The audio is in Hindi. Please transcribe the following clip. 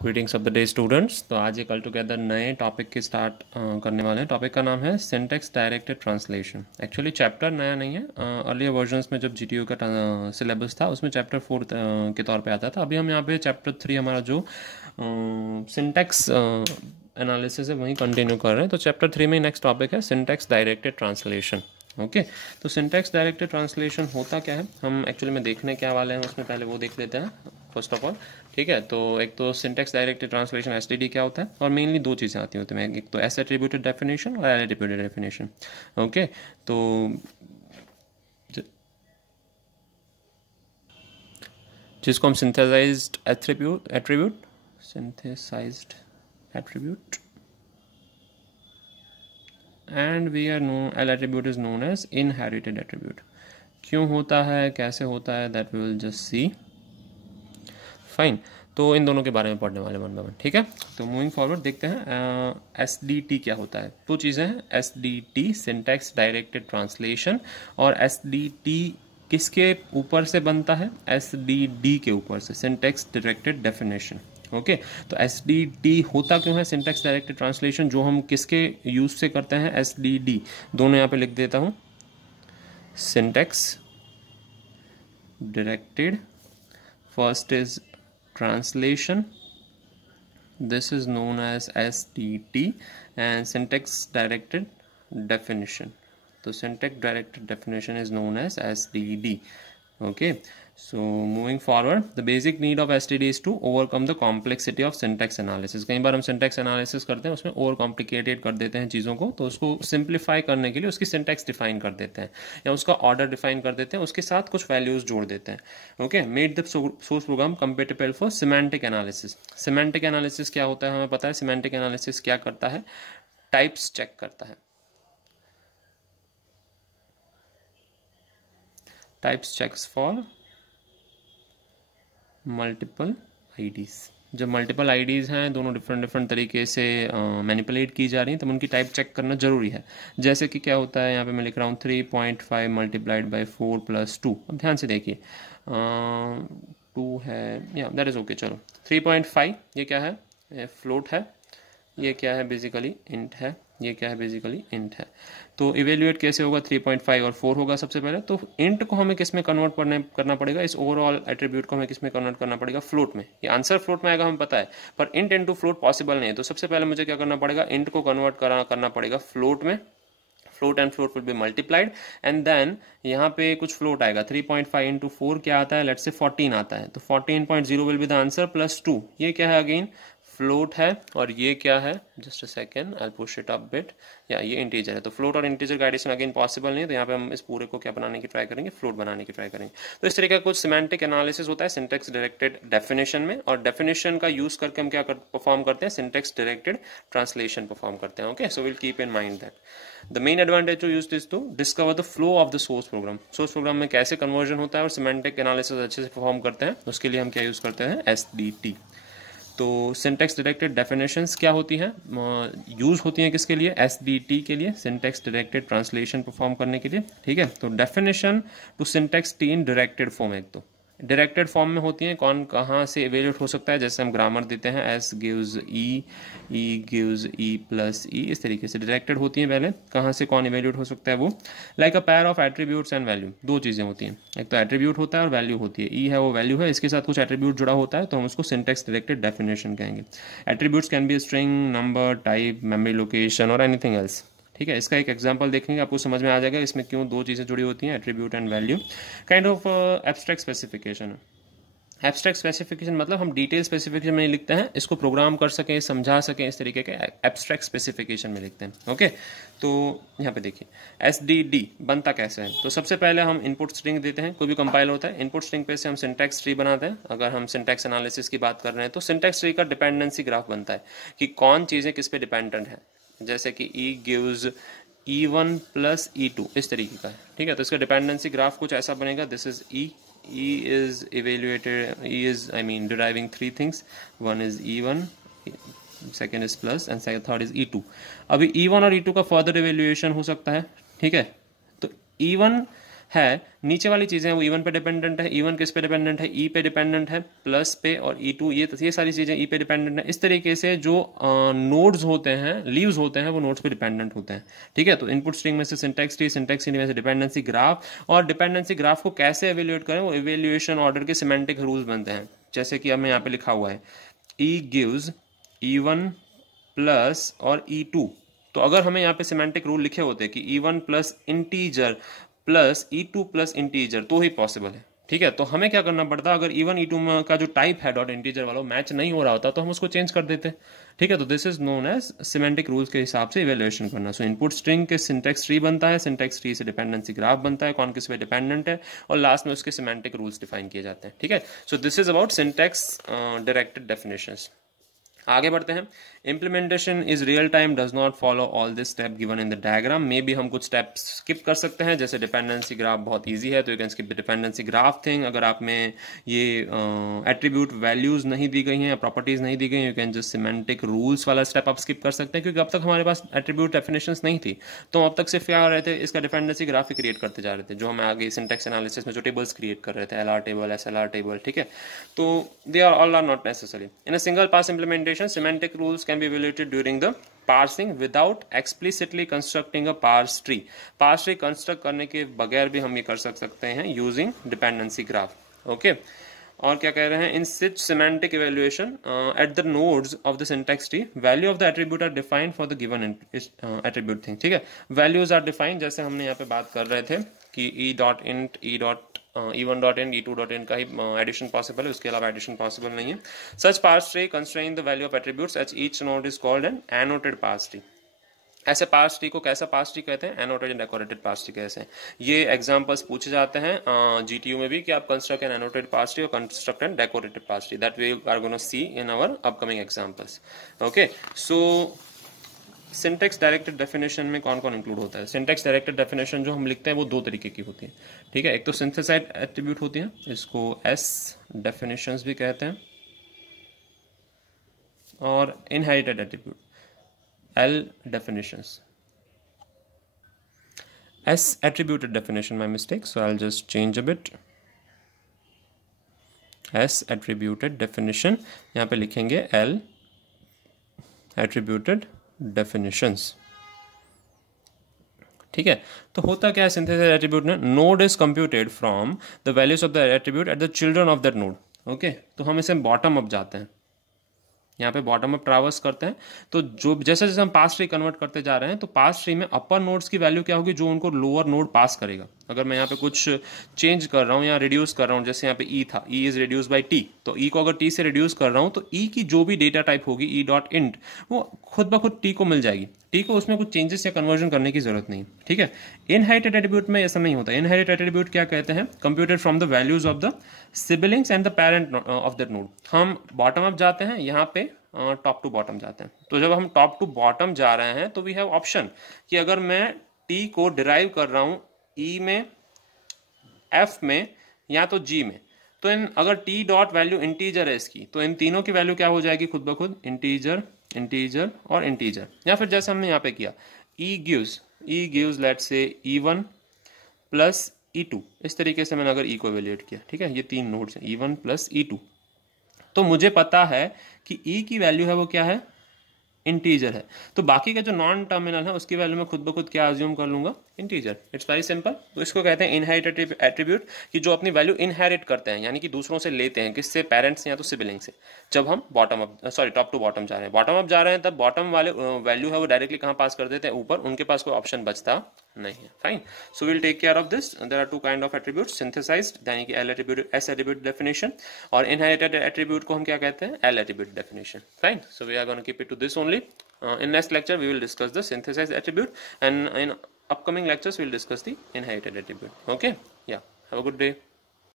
Greetings of the day students. तो आज ये कल टुगेदर नए टॉपिक की स्टार्ट करने वाले हैं। टॉपिक का नाम है syntax directed translation. Actually chapter नया नहीं है, अर्लियर वर्जन्स में जब जीटीयू का सिलेबस था उसमें चैप्टर 4 के तौर पे आता था। अभी हम यहाँ पे चैप्टर 3 हमारा जो सिंटेक्स एनालिसिस है वहीं कंटिन्यू कर रहे हैं। तो चैप्टर 3 में नेक्स्ट टॉपिक है सिंटेक्स डायरेक्टेड ट्रांसलेशन। ओके, तो सिंटेक्स डायरेक्टेड ट्रांसलेशन होता क्या है, हम एक्चुअली में देखने क्या वाले हैं उसमें पहले वो देख लेते हैं फर्स्ट ऑफ ऑल। ठीक है, तो एक तो सिंटेक्स डायरेक्टेड ट्रांसलेशन एसडीडी क्या होता है, और मेनली दो चीज़ें आती होती हैं, एक तो एस एट्रीब्यूटेड डेफिनेशन और एल एट्रीब्यूटेड डेफिनेशन। ओके, तो जिसको हम synthesized synthesized attribute and we are no L attribute is known as inherited attribute. क्यों होता है, कैसे होता है, that we will just see. Fine, तो इन दोनों के बारे में पढ़ने वाले वन बाय वन। ठीक है, तो मूविंग फॉरवर्ड देखते हैं एस डी टी क्या होता है। दो चीज़ें हैं, S D T syntax directed translation, और एस डी टी किसके ऊपर से बनता है, एस डी डी के ऊपर से, सिंटेक्स डायरेक्टेड डेफिनेशन। ओके, तो एस डी टी होता क्यों है सिंटेक्स डायरेक्टेड ट्रांसलेशन, जो हम किसके यूज से करते हैं, एस डी डी दोनों यहाँ पे लिख देता हूँ। Syntax directed, first is translation, this is known as SDT, and syntax directed definition, so syntax directed definition is known as SDD. Okay, so moving forward, the basic need of STD is to overcome the complexity of syntax analysis. कई बार हम syntax analysis करते हैं उसमें ओवर कॉम्प्लिकेटेड कर देते हैं चीज़ों को, तो उसको सिंप्लीफाई करने के लिए उसकी syntax डिफाइन कर देते हैं या उसका ऑर्डर डिफाइन कर देते हैं, उसके साथ कुछ वैल्यूज जोड़ देते हैं। Okay, made the source programme compatible for semantic analysis. Semantic analysis क्या होता है हमें पता है, सिमेंटिक एनालिसिस क्या करता है, टाइप्स चेक करता है, types checks for multiple IDs. जब मल्टीपल आईडीज हैं, दोनों डिफरेंट तरीके से मैनिपुलेट की जा रही हैं, तब उनकी टाइप चेक करना जरूरी है। जैसे कि क्या होता है, यहाँ पे मैं लिख रहा हूँ 3.5 मल्टीप्लाइड बाई 4 प्लस 2। अब ध्यान से देखिए, 2 है या दैट इज ओके। चलो 3.5 ये क्या है, फ्लोट है, ये क्या है बेसिकली इंट है, ये क्या है बेसिकली इंट है। तो इवेल्युएट कैसे होगा, 3.5 और 4 होगा सबसे पहले। तो इंट को हमें किस में कन्वर्ट करना पड़ेगा, इस ओवरऑल एट्रीब्यूट को हमें किस में कन्वर्ट करना पड़ेगा, फ्लोट में। ये आंसर फ्लोट में आएगा हमें पता है, पर इंट इनटू फ्लोट पॉसिबल नहीं है। तो सबसे पहले मुझे क्या करना पड़ेगा, इंट को कन्वर्ट करना पड़ेगा फ्लोट में। Float and float will be multiplied, and then यहाँ पे कुछ फ्लोट आएगा, 3.5 इंटू 4 क्या आता है, लेट्स से 14 आता है, तो 14.0 will be the answer plus 2। ये क्या है, अगेन फ्लोट है, और ये क्या है, just a second I push it up bit, या ये इंटीजर है। तो फ्लोट और इंटीजर का एडिशन अगेन पॉसिबल नहीं है, तो यहाँ पे हम इस पूरे को क्या बनाने की ट्राई करेंगे, फ्लोट बनाने की ट्राई करेंगे। तो इस तरीके का कुछ सिमेंटिक एनालिसिस होता है सिंटेक्स डायरेक्टेड डेफिनेशन में, और डेफिनेशन का यूज करके हम क्या परफॉर्म करते हैं, सिंटेक्स डायरेक्टेड ट्रांसलेशन परफॉर्म करते हैं। Okay, so will keep in mind that the main advantage to use this to discover the flow of the source program. Source program में कैसे कन्वर्जन होता है और सिमेंटिक एनालिसिस अच्छे से परफॉर्म करते हैं, उसके लिए हम क्या यूज करते हैं, SDT। तो सिंटेक्स डायरेक्टेड डेफिनेशंस क्या होती हैं, यूज होती हैं किसके लिए, SDT के लिए, सिंटेक्स डायरेक्टेड ट्रांसलेशन परफॉर्म करने के लिए। ठीक है, तो definition to syntax T in directed form, एक तो डायरेक्टेड फॉर्म में होती हैं, कौन कहाँ से इवेल्यूएट हो सकता है, जैसे हम ग्रामर देते हैं S gives E, E gives E plus E, इस तरीके से डायरेक्टेड होती हैं। पहले कहाँ से कौन इवेल्यूएट हो सकता है, वो like a pair of attributes and value. दो चीज़ें होती हैं, एक तो एट्रीब्यूट होता है और वैल्यू होती है। E है वो वैल्यू है, इसके साथ कुछ एट्रीब्यूट जुड़ा होता है, तो हम उसको सिंटेक्स डायरेक्टेड डेफिनेशन कहेंगे। Attributes can be string, number, type, memory location और एनीथिंग एल्स। ठीक है, इसका एक एग्जांपल देखेंगे, आपको समझ में आ जाएगा इसमें क्यों दो चीज़ें जुड़ी होती हैं, attribute and value. Kind of abstract specification. Abstract specification मतलब हम डिटेल स्पेसिफिकेशन में लिखते हैं, इसको प्रोग्राम कर सकें, समझा सकें, इस तरीके के एब्स्ट्रैक्ट स्पेसिफिकेशन में लिखते हैं। ओके, तो यहाँ पे देखिए SDD बनता कैसे है। तो सबसे पहले हम इनपुट स्ट्रिंग देते हैं, कोई भी कंपाइल होता है, इनपुट स्ट्रिंग पे से हम सिंटैक्स ट्री बनाते हैं। अगर हम सिंटैक्स एनालिसिस की बात कर रहे हैं तो सिंटैक्स ट्री का डिपेंडेंसी ग्राफ बनता है कि कौन चीज़ें किस पे डिपेंडेंट है, जैसे कि E gives E1 plus E2, इस तरीके का है। ठीक है, तो इसका डिपेंडेंसी ग्राफ कुछ ऐसा बनेगा, this is E is evaluated, E is deriving three things, one is E1, second is plus and third is E2। अभी E1 और E2 का फर्दर इवेल्युएशन हो सकता है। ठीक है, तो E1 है, नीचे वाली चीज़ें वो E1 पे डिपेंडेंट है, E1 किस पे डिपेंडेंट है, E पे डिपेंडेंट है, प्लस पे, और E2 ये सारी चीज़ें E पे डिपेंडेंट है। इस तरीके से जो नोड्स होते हैं, लीव्स होते हैं, वो नोड्स पे डिपेंडेंट होते हैं। ठीक है, तो इनपुट स्ट्रिंग में से सिंटैक्स ट्री में से डिपेंडेंसी ग्राफ, और डिपेंडेंसी ग्राफ को कैसे एवेल्यूएट करें, वो एवेल्यूएशन ऑर्डर के सिमेंटिक रूल्स बनते हैं। जैसे कि हमें यहाँ पे लिखा हुआ है E gives E1 प्लस और E2, तो अगर हमें यहाँ पे सिमेंटिक रूल लिखे होते कि E1 plus integer plus E2 plus integer तो ही पॉसिबल है। ठीक है, तो हमें क्या करना पड़ता, अगर E1 E2 का जो टाइप है डॉट इंटीजर वाला मैच नहीं हो रहा होता तो हम उसको चेंज कर देते। ठीक है, तो this is known as semantic rules के हिसाब से इवेल्युएशन करना। सो इनपुट स्ट्रिंग के सिंटेक्स ट्री बनता है, सिंटेक्स ट्री से डिपेंडेंसी ग्राफ बनता है, कौन किस पे डिपेंडेंट है, और लास्ट में उसके सिमेंटिक रूल्स डिफाइन किए जाते हैं। ठीक है, so this is about syntax directed definitions. आगे बढ़ते हैं। Implementation is real time, does not follow all this step given in the diagram. Maybe हम कुछ स्टेप्स स्किप कर सकते हैं, जैसे डिपेंडेंसी ग्राफ बहुत इजी है तो you can skip the dependency graph thing. अगर आप में ये एट्रीब्यूट वैल्यूज नहीं दी गई हैं या प्रॉपर्टीज नहीं दी गई, you can just semantic rules वाला स्टेप आप स्किप कर सकते हैं, क्योंकि अब तक हमारे पास एट्रीब्यूट डेफिनेशंस नहीं थी, तो अब तक सिर्फ क्या कर रहे थे, इसका डिपेंडेंसी ग्राफ ही क्रिएट करते जा रहे थे, जो हमें आगे सिंटेक्स एनालिसिस में जो टेबल्स क्रिएट कर रहे थे, LR टेबल, SLR टेबल। ठीक है, तो they are all are not necessary in a single pass implementation. Semantic rules can be evaluated during the parsing without explicitly constructing a parse tree. Parse tree construct करने के बगैर भी हम ये कर सकते हैं using dependency graph. Okay. और क्या कह रहे हैं, in such semantic evaluation at the nodes of the syntax tree, value of the attribute are defined for the given attribute thing. ठीक है, values are defined, जैसे हमने यहाँ पे बात कर रहे थे कि e.int, e1.int, e2.int का ही एडिशन पॉसिबल है, उसके अलावा एडिशन पॉसिबल नहीं है। Such parse tree constrain the value of attributes each each node is called an annotated parse tree. ऐसे पार्स ट्री को कैसा पार्स ट्री कहते हैं, annotated and decorated parse tree कहते हैं। ये एग्जांपल्स पूछे जाते हैं GTU में भी कि आप construct an annotated parse tree और construct an decorated parse tree, that we are gonna see in our upcoming examples. Okay, so syntax directed definition में कौन कौन इंक्लूड होता है। सिंटेक्स डायरेक्टेड डेफिनेशन जो हम लिखते हैं वो दो तरीके की होती है। ठीक है, एक तो सिंथेसाइज्ड एट्रीब्यूट होती है, इसको S डेफिनेशंस भी कहते हैं, और inherited attribute L definitions. S attributed definition, my mistake, so I'll just change a bit. S attributed definition, यहाँ पे लिखेंगे L attributed definitions. ठीक है, तो होता क्या है सिंथेसाइज्ड एट्रीब्यूट में, node is computed from the values of the attribute at the children of that node. Okay, तो हम इसे बॉटम अप जाते हैं, यहाँ पे बॉटम अप ट्रैवर्स करते हैं, तो जो जैसे जैसे हम पास ट्री कन्वर्ट करते जा रहे हैं, तो पास ट्री में अपर नोड्स की वैल्यू क्या होगी, जो उनको लोअर नोड पास करेगा। अगर मैं यहाँ पे कुछ चेंज कर रहा हूँ या रिड्यूस कर रहा हूँ, जैसे यहाँ पे E था, E is reduce by T, तो E को अगर T से रिड्यूस कर रहा हूँ तो E की जो भी डेटा टाइप होगी E.int, वो खुद ब खुद T को मिल जाएगी। T को उसमें कुछ चेंजेस या कन्वर्जन करने की जरूरत नहीं। ठीक है, इनहेरिटेड एट्रीब्यूट में ऐसा नहीं होता। इनहेरिटेड एट्रीब्यूट क्या कहते हैं, computed from the values of the siblings and the parent of that node. हम बॉटम अप जाते हैं, यहाँ पे टॉप टू बॉटम जाते हैं। तो जब हम टॉप टू बॉटम जा रहे हैं तो वी हैव ऑप्शन कि अगर मैं T को डिराइव कर रहा हूँ E में, F में या तो G में, तो इन अगर T डॉट वैल्यू इंटीजर है इसकी, तो इन तीनों की वैल्यू क्या हो जाएगी, खुद ब खुद इंटीजर, इंटीजर और इंटीजर। या फिर जैसे हमने यहाँ पे किया E gives let's say E1 plus E2, इस तरीके से मैंने अगर E को इवेल्युएट किया। ठीक है, ये तीन नोड्स हैं E1 प्लस E2, तो मुझे पता है कि E की वैल्यू है वो क्या है, इंटीजर है, तो बाकी का जो नॉन टर्मिनल है उसकी वैल्यू मैं खुद ब खुद क्या अज्यूम कर लूंगा, इंटीजर। It's very simple. तो इसको कहते हैं इनहेरिटेड एट्रीब्यूट, कि जो अपनी वैल्यू इनहेरिट करते हैं, यानी कि दूसरों से लेते हैं, किससे, पेरेंट्स या तो सिबलिंग से। जब हम bottom up top to bottom जा रहे हैं, बॉटम अप जा रहे हैं, तब बॉटम वाले वैल्यू है वो डायरेक्टली कहाँ पास कर देते हैं, ऊपर, उनके पास कोई ऑप्शन बचता नहीं है। Fine, so will take care of this. There are two kind of attributes, synthesized यानी कि L attribute, S attribute definition, और इनहेरिटेड एट्रीब्यूट को हम क्या कहते हैं, L attribute definition. Fine, so we are gonna keep it to this only. In next lecture we will discuss the synthesized attribute, and in upcoming lectures we will discuss the inherited attribute. Okay, yeah, have a good day.